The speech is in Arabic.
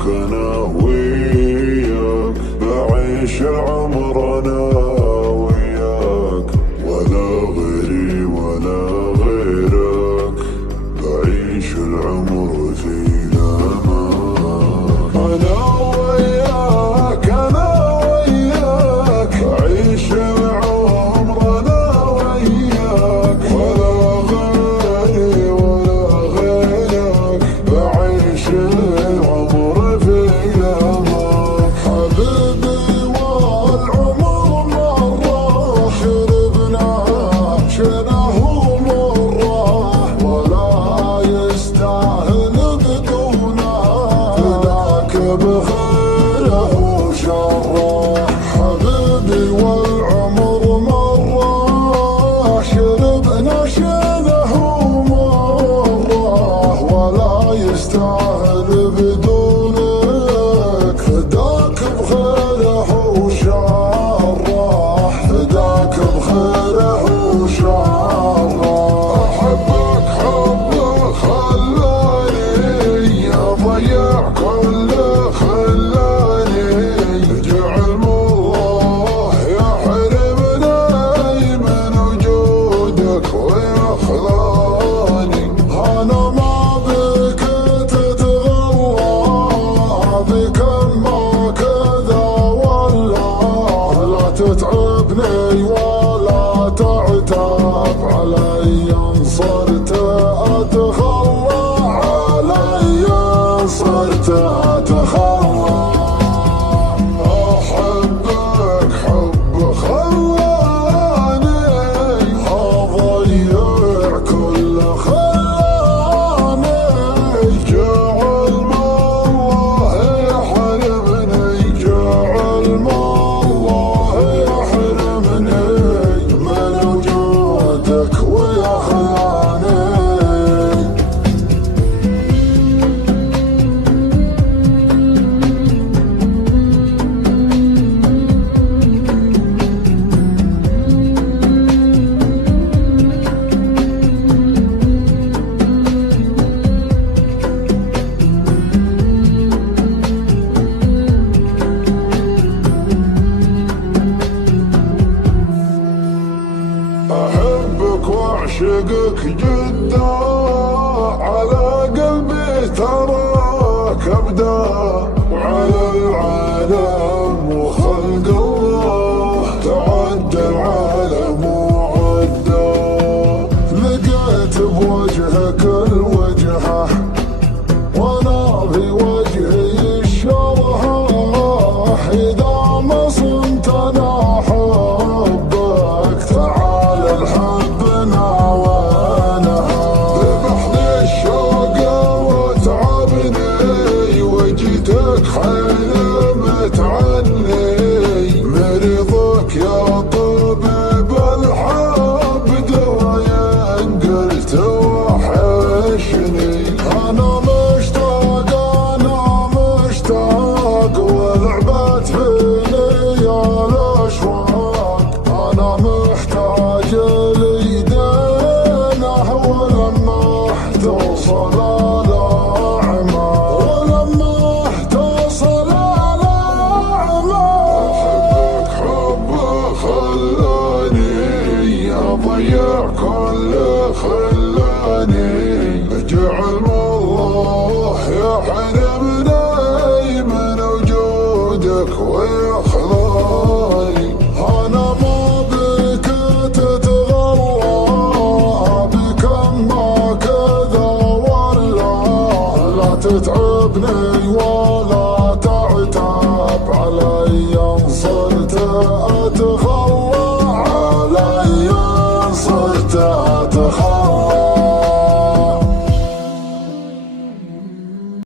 أحبك أنا وياك، بعيش العمر أنا وياك، ولا غيري ولا غيرك، بعيش العمر في الأمان. أنا وياك أنا وياك، عيش العمر أنا وياك، ولا غيري ولا غيرك، بعيش العمر في الأمان. حبيبي والعمر مرة شربنا شنه مرة، ولا يستاهل بدونه، فداك بخيره وشره. حبيبي والعمر مرة شربنا شنه مرة، ولا يستاهل بدونك، فداك بخيره وشره، فداك بخيره وشره. أحبك حبك خلاني أضيع كل خلاني، جعل الله يحرمني من وجودك ويخلاني. أنا ما بك تتغلى، بك ما كذا والله، لا تتعبني ولا تعتاب علي، صرت أتخلى علي، صرت أتخلى. أحبك حب خلاني أضيع كل خلاني، جعل ما الله يحرمني، جعل ما الله يحرمني من وجودك ويخلاني. أحبك وأعشقك جدا، على قلبي تراك أبدا، وعلى العالم وخلق الله تعدى العالم وعدى. لقيت بوجهك الوجهة، وأنا في وجهي الشرها، إذا ما صمت أنا حبك، تعال الحبنا وينها. ذبحني الشوق وتعبني، وجيتك حلمت عني، مريضك يا طبيب الحب دوايا، قلت وحشني. أنا مشتاق أنا مشتاق، ولعبت فيني الأشواق، أنا محتاج ليدينه، ولما توصل الأعمار، ولما توصل الأعمار. أحبك حبك خلاني أضيع كل خلاني، جعل الله يحرمني من وجودك ويخلاني. أنا ما بك تتغلى، بك ما كذا والله، لا تتعبني ولا تعتاب علي، صرت أتخلى علي، صرت أتخلى.